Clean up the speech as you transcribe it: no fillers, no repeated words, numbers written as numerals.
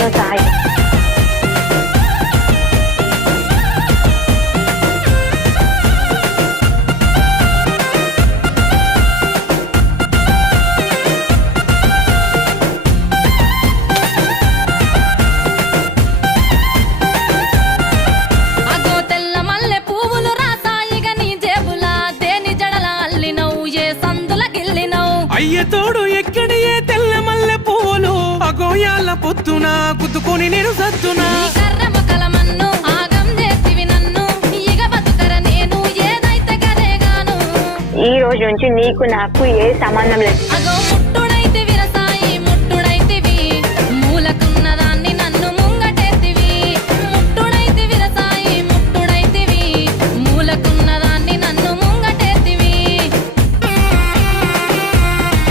కేవలం సాయి. తోడు ఎక్కడియే తెల్ల మల్లె పువ్వులు అగోయాల పొత్తున గుద్దుకొని నేను సత్తునా ఈ రోజు నుంచి నీకు నాకు ఏ సంబంధం లేదు.